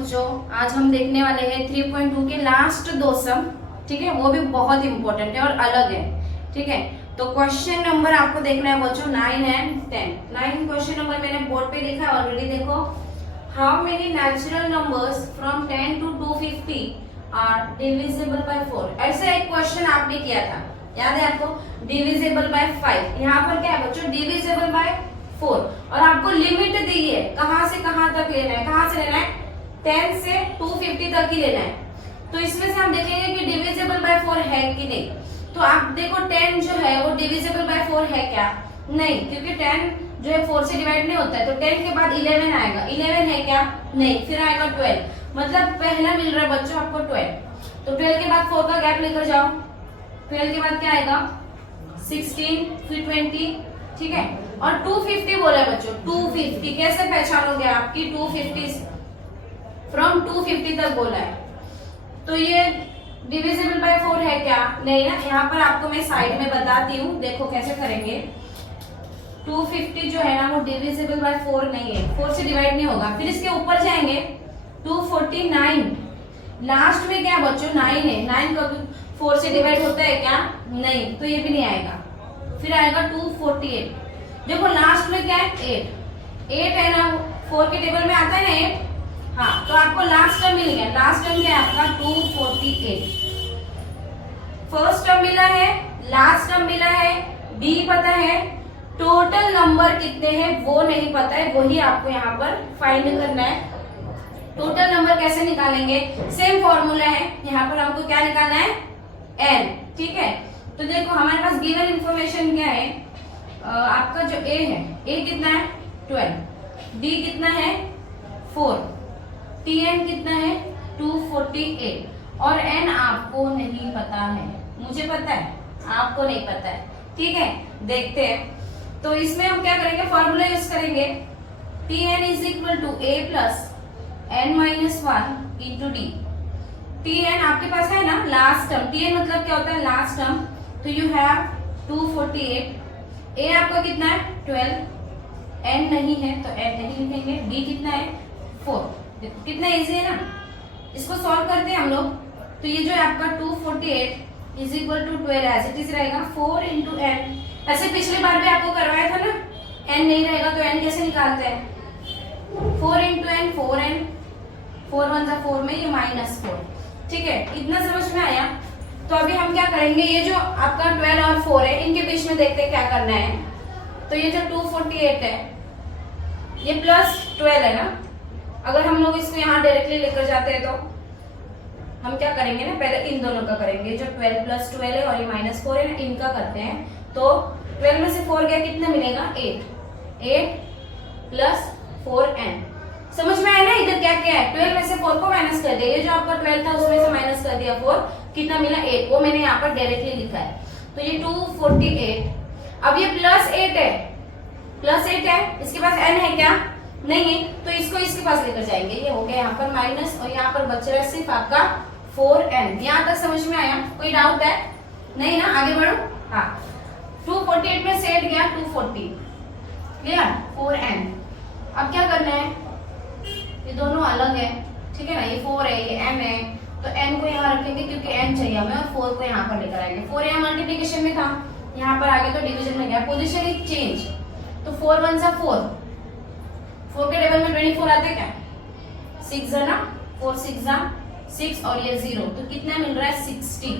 बच्चों, आज हम देखने वाले हैं 3.2 के लास्ट दो सम, ठीक है, वो भी बहुत इंपॉर्टेंट है और अलग है, ठीक है। तो क्वेश्चन नंबर आपको देखना है बच्चों 9 एंड 10। 9 क्वेश्चन नंबर मैंने बोर्ड पे लिखा है ऑलरेडी, देखो। How many natural numbers from 10 to 250 are divisible by 4। ऐसा एक क्वेश्चन आपने किया था, याद है आपको, डिविजिबल बाय 5। यहाँ पर क्या है बच्चों, डिविजिबल बाय 4, और आपको लिमिट दी है कहां से कहां तक लेना है, कहां से लेना है, 10 से 250 तक ही लेना है। तो इसमें से हम देखेंगे कि डिविजिबल बाय 4 है कि नहीं। तो आप देखो 10 जो है वो डिविजिबल बाय 4 है क्या, नहीं, क्योंकि 10 जो है 4 से डिवाइड नहीं होता है। तो 10 के बाद 11 आएगा, 11 है क्या, नहीं, फिर आएगा 12, मतलब पहला मिल रहा है बच्चों आपको 12। तो 12 के बाद 4 का गैप लेकर जाओ, 12 के बाद क्या आएगा 16, फिर 20, ठीक है। और 250 बोला है बच्चों, 250 कैसे पहचानोगे आपकी 250 फ्रॉम 250 तक बोला है। तो ये डिविजिबल बाय 4 है क्या, नहीं ना। यहाँ पर आपको मैं साइड में बताती हूँ, देखो कैसे करेंगे। 250 जो है ना वो डिविजिबल बाय 4 नहीं है, 4 से डिवाइड नहीं होगा। फिर इसके ऊपर जाएंगे 249, लास्ट में क्या बच्चों 9 है, 9 कभी 4 से डिवाइड होता है क्या, नहीं, तो ये भी नहीं आएगा। फिर आएगा 248, देखो लास्ट में क्या है 8 है ना, 4 के टेबल में आता है ना 8, हाँ, तो आपको लास्ट टर्म मिल गया। लास्ट टर्म क्या है आपका 248। फर्स्ट टर्म मिला है, लास्ट टर्म मिला है, डी पता है, टोटल नंबर कितने हैं वो नहीं पता है, वही आपको यहाँ पर फाइंड करना है। टोटल नंबर कैसे निकालेंगे, सेम फॉर्मूला है, यहाँ पर हमको क्या निकालना है, n, ठीक है। तो देखो हमारे पास गिवन इंफॉर्मेशन क्या है, आपका जो a है, a कितना है 12, d कितना है 4, tn कितना है 248, और n आपको नहीं पता है, मुझे पता है, आपको नहीं पता है, ठीक है। देखते हैं, तो इसमें हम क्या करेंगे, फॉर्मूला यूज करेंगे, tn is equal to a plus n minus 1 into d. tn आपके पास है ना लास्ट टर्म, tn मतलब क्या होता है लास्ट टर्म, तो यू हैव 248, a आपका कितना है 12, n नहीं है तो n नहीं लिखेंगे, d कितना है 4, कितना इजी है ना। इसको सॉल्व करते हैं हम लोग, तो ये जो है आपका 248 is equal to 12 as it is रहेगा 4 इंटू n। ऐसे पिछली बार भी आपको करवाया था ना, n नहीं रहेगा तो n कैसे निकालते हैं, 4 इंटू n 4n, 4 1 जा 4 में ये -4, ठीक है। इतना समझ में आया। तो अभी हम क्या करेंगे, ये जो आपका 12 और 4 है इनके बीच में देखते हैं क्या करना है। तो ये जो 248 है ये प्लस 12 है ना, अगर हम लोग इसको यहाँ डायरेक्टली लेकर जाते हैं तो हम क्या करेंगे ना, पहले इन दोनों का करेंगे, जो 12 प्लस 12 है और ये -4 है ना, इनका करते हैं। तो 12 में से 4 गया कितना मिलेगा 8 प्लस 4n, समझ में आया ना। इधर क्या क्या है, 12 में से 4 को माइनस कर दिया, ये जो आपका 12 था उसमें से माइनस कर दिया 4, कितना मिला 8, वो मैंने यहाँ पर डायरेक्टली लिखा है। तो ये 248, अब ये प्लस 8 है, प्लस 8 है, इसके पास n है क्या, नहीं है, तो इसको इसके पास लेकर जाएंगे, ये हो गया यहाँ पर माइनस, और यहाँ पर बच रहा है सिर्फ आपका 4n। यहाँ तक समझ में आया, कोई डाउट है, नहीं ना, आगे बढ़ो। हाँ, 248 में से 8 गया 240, क्लियर, 4n। अब क्या करना है, ये दोनों अलग है, ठीक है ना, ये 4 है ये n है, तो n को यहाँ रखेंगे क्योंकि n चाहिए हमें, और 4 को यहाँ पर लेकर आएंगे। 4 यहाँ मल्टीप्लिकेशन में था, यहाँ पर आगे तो डिवीजन में गया, पोजीशन इज चेंज, तो 4 1 जा 4, 4 के टेबल में 24 आता है क्या, 6 है ना, 4 6 जा 6, और ये 0, तो कितना मिल रहा है 60,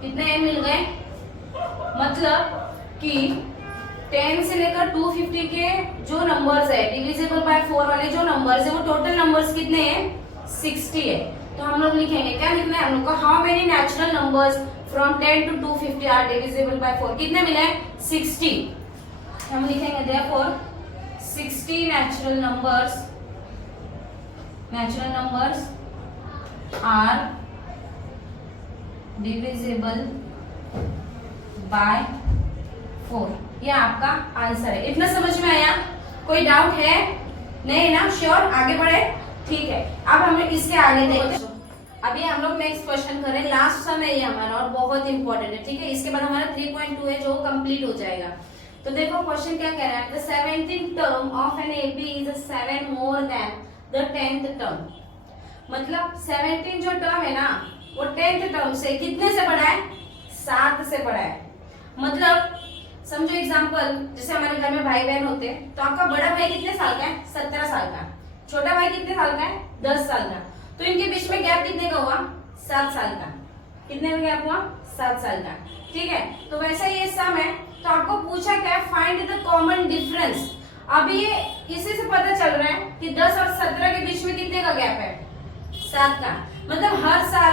कितने n मिल गए, मतलब कि 10 से लेकर 250 के जो नंबर्स है डिविजिबल बाय 4 वाले जो नंबर्स है वो टोटल नंबर्स कितने हैं 60 है। तो हम लोग लिखेंगे, क्या लिखना है हम लोग को, how many natural numbers from 10 to 250 are divisible by 4, कितने मिले 60। हम लिखेंगे therefore 60 natural numbers are divisible by 4, ये आपका आंसर है। इतना समझ में आया, कोई डाउट है, नहीं ना, श्योर, आगे बढ़े, ठीक है। अब हम इसके आगे देखते हैं, अभी हम लोग नेक्स्ट क्वेश्चन करें, लास्ट सम है ये हमारा और बहुत इंपॉर्टेंट है, ठीक है। इसके बाद हमारा 3.2 है जो कंप्लीट हो जाएगा। तो देखो क्वेश्चन क्या कह रहा है, the 17th term of an AP is 7 more then the 10th term. मतलब 17 जो टर्म है ना वो 10th टर्म से कितने से बड़ा है? 7 से बड़ा है। मतलब समझो एग्जांपल, जैसे हमारे घर में भाई बहन होते हैं, तो आपका बड़ा भाई कितने साल का है? 17 साल का। छोटा भाई कितने साल का है? 10 साल का। तो इनके बीच में गैप कितने का हुआ? 7 साल का। कितने का गैप हुआ? 7 साल का। ठीक है, तो वैसा ये सम है। तो आपको पूछा क्या है? Find the common difference. अभी ये इसी से पता चल रहा है कि 10 और 17 के बीच में कितने का गैप है? 7 का। मतलब हर साल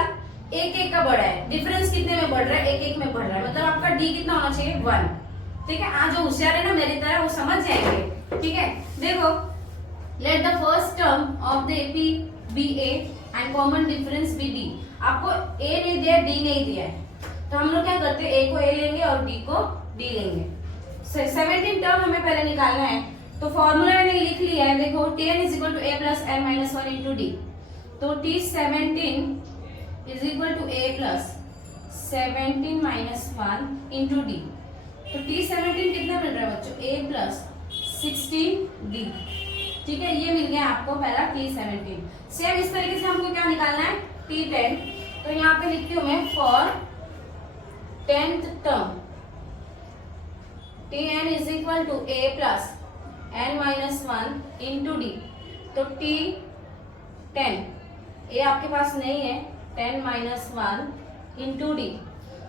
एक एक का बढ़ा है। डिफरेंस कितने में बढ़ रहा है? एक एक में बढ़ रहा है। मतलब आपका डी कितना होना चाहिए? 1। ठीक है, आज जो होशियार है ना मेरी तरह वो समझ जाएंगे। ठीक है, देखो, let the first term of the AP be a and common difference be d. आपको ए नहीं दिया, डी नहीं दिया है, तो हम लोग क्या करते हैं? ए को ए लेंगे और डी को डी लेंगे। 17 टर्म हमें पहले निकालना है, तो फॉर्मूला मैंने लिख लिया है। देखो, Tn is equal to a plus n minus 1 into d. तो T17 is equal to a plus 17 minus 1 into d. तो T17 कितना मिल रहा है बच्चों? a plus 16d। ठीक है, ये मिल गया आपको पहला T17। सेम इस तरीके से हमको क्या निकालना है? T10। तो यहाँ पे लिखती हूँ मैं for 10th term Tn is equal to a plus n minus 1 into d. तो T10 a आपके पास नहीं है, 10 माइनस 1 इंटू डी।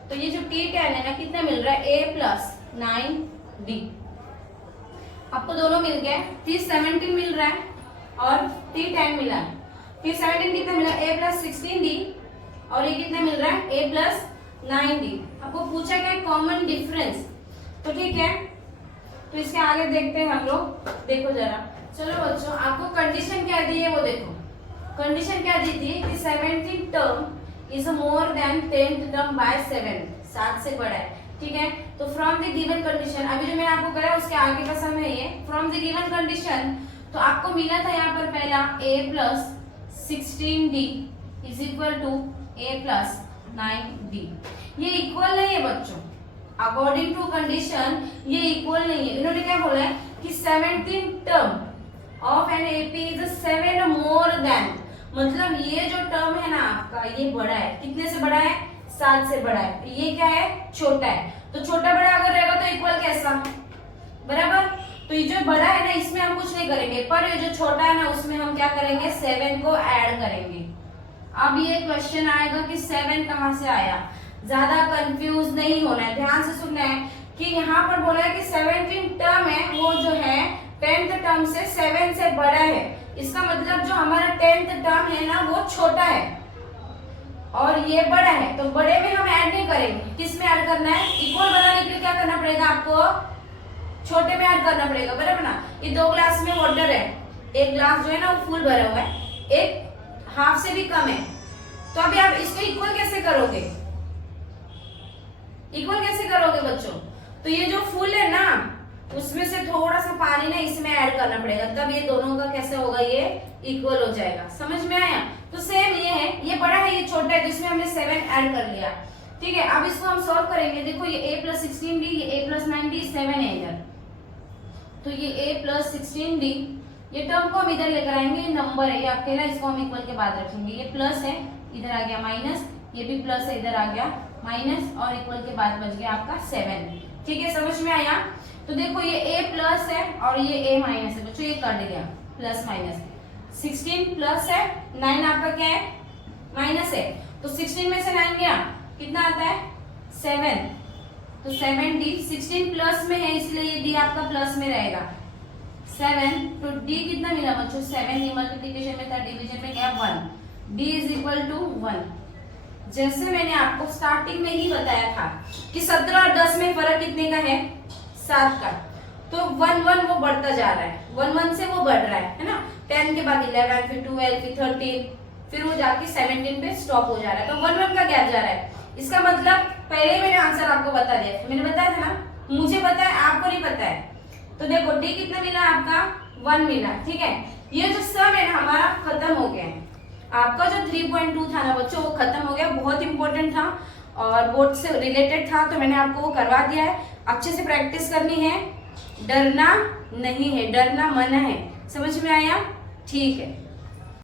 तो ये जो T10 है ना कितना मिल रहा है? a plus 9d। आपको दोनों मिल गए। T17 मिल रहा है और T10 मिला है। T17 कितना मिला? a प्लस 16d और ये कितना मिल रहा है? a plus 9d। आपको पूछा क्या? Common difference. तो ठीक है, तो इसके आगे देखते हैं हम लोग। देखो जरा, चलो बच्चों, आपको कंडीशन क्या दी है वो देखो। कंडीशन क्या दी थी कि 17th term is more than 10th term by 7, 7 से बड़ा है। ठीक है, तो फ्रॉम द गिवन कंडीशन, अभी जो मैंने आपको करा उसके आगे का सम है ये। फ्रॉम द गिवन कंडीशन, तो आपको मिला था यहाँ पर पहला a plus 16d is equal to a plus 9d। ये इक्वल नहीं है बच्चों, अकॉर्डिंग टू कंडीशन ये इक्वल नहीं है। इन्होंने क्या बोला है कि 17th term of an AP is 7 more than, मतलब ये जो टर्म है ना आपका ये बड़ा है। कितने से बड़ा है? 7 से बड़ा है। ये क्या है? छोटा है। तो छोटा बड़ा अगर रहेगा तो इक्वल कैसा? बराबर। तो ये जो बड़ा है ना इसमें हम कुछ नहीं करेंगे, पर ये जो छोटा है ना उसमें हम क्या करेंगे? 7 को ऐड करेंगे। अब ये क्वेश्चन आएगा कि 7 कहाँ से आया। ज्यादा कंफ्यूज नहीं होना है, ध्यान से सुनना है कि यहाँ पर बोला है कि 17 टर्म है वो जो है 10th टर्म से 7 से बड़ा है। इसका मतलब जो हमारा 10th टर्म है ना वो छोटा है और ये बड़ा है। तो बड़े में हम ऐड नहीं करेंगे। किस में ऐड करना है? इक्वल बनाने के लिए क्या करना पड़ेगा आपको? छोटे में ऐड करना पड़ेगा, बराबर ना। ये 2 ग्लास में वाटर है, एक ग्लास जो है ना वो फुल भरा हुआ है, एक हाफ से भी कम है। तो अभी आप इसको इक्वल कैसे करोगे? इक्वल कैसे करोगे बच्चों? तो ये जो फुल है ना उसमें से थोड़ा सा पानी ना इसमें ऐड करना पड़ेगा, तब ये दोनों का कैसे होगा? ये इक्वल हो जाएगा। समझ में आया? तो सेम ये है, ये बड़ा है ये छोटा है, तो इसमें हमने 7 ऐड कर लिया। ठीक है, अब इसको हम सॉल्व करेंगे। देखो ये a प्लस 16d, ये a प्लस 9d, 7 है इधर। तो ये a प्लस 16d, ये टर्म को हम इधर लेकर आएंगे। ये नंबर है, ये अकेला, इसको हम इक्वल के बाद रखेंगे। ये प्लस है, इधर आ गया माइनस, ये भी प्लस है, इधर आ गया माइनस, और इक्वल के बाद बच गया आपका 7। ठीक है, समझ में आया? तो देखो ये a प्लस है और ये a माइनस है बच्चों, ये कट गया प्लस माइनस। 16 प्लस है, 9 आपका क्या है? माइनस है। तो 16 में से 9 गया, कितना आता है? 7। तो 7d, 16 प्लस में है इसलिए ये d आपका प्लस में रहेगा 7। तो d कितना मिला बच्चों? 7 ही मल्टीप्लिकेशन में था, डिवीजन में गया 1। d is equal to 1। जैसे मैंने आपको स्टार्टिंग में ही बताया था कि 17 और 10 में फर्क कितने का है? 7 का। तो 1 1 वो बढ़ता जा रहा है, 1 1 से वो बढ़ रहा है ना। 10 के बाद 11, फिर 12, फिर 13, फिर वो जाके 17 पे स्टॉप हो जा रहा है। तो 1 1 का गैप जा रहा है। इसका मतलब पहले मैंने आंसर आपको बता दिया, मैंने बताया था ना, मुझे पता है आपको नहीं पता है। तो देखो डी कितना मिला आपका? 1 मिला। ठीक है, ये जो सम है ना हमारा खत्म हो गया है। आपका जो 3.2 था ना बच्चों वो खत्म हो गया। बहुत इंपॉर्टेंट था और बोर्ड से रिलेटेड था, तो मैंने आपको वो करवा दिया है। अच्छे से प्रैक्टिस करनी है, डरना नहीं है, डरना मना है। समझ में आया? ठीक है।